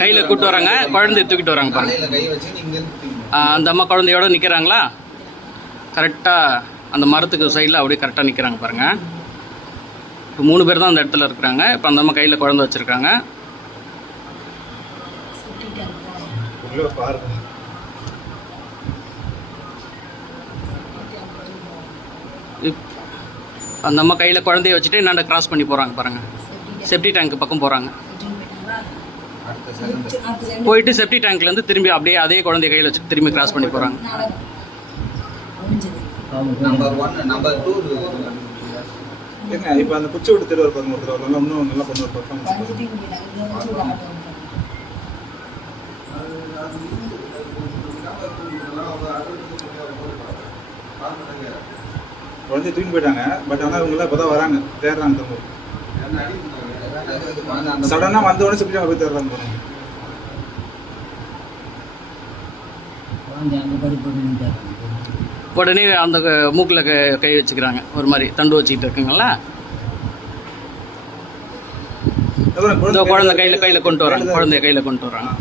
கையில் கூட்டு வராங்க. குழந்தைய தூக்கிட்டு வராங்க பாருங்க. அந்த அம்மா குழந்தையோட நிற்கிறாங்களா கரெக்டாக அந்த மரத்துக்கு சைடில் அப்படியே கரெக்டாக நிற்கிறாங்க பாருங்கள் இப்போ மூணு பேர் தான் அந்த இடத்துல இருக்கிறாங்க. இப்போ அந்த அம்மா கையில் குழந்த வச்சுருக்காங்க. இப் அந்த அம்மா கையில் குழந்தைய வச்சுட்டு என்னாண்ட கிராஸ் பண்ணி போகிறாங்க பாருங்கள் செப்டி டேங்க் பக்கம் போகிறாங்க போயிட்டு செப்டி டேங்க்லேருந்து திரும்பி அப்படியே அதே குழந்தைய கையில் வச்சு திரும்பி கிராஸ் பண்ணி போகிறாங்க நம்பர் நம்பர் டூ ஏங்க இப்போ அந்த குச்சி விட்டு திருவார் பாருங்க ஒருத்தர் நல்லா இன்னும் நல்லா பண்ணுவார் பர்ஃபார்மன்ஸ் குழந்தை தூக்கி போயிட்டாங்க பட் ஆனால் இவங்களாம் இப்போ தான் வராங்க தேடுறாங்க திரும்ப சடனாக வந்த உடனே சிப்பிட்டு போய் பாருங்க உடனே அந்த மூக்கில் கை வச்சுக்கிறாங்க. ஒரு மாதிரி தண்டு வச்சுக்கிட்டு இருக்குங்களா இந்த குழந்தை கையில் கையில் கொண்டு வராங்க. குழந்தைய கையில் கொண்டு வராங்க.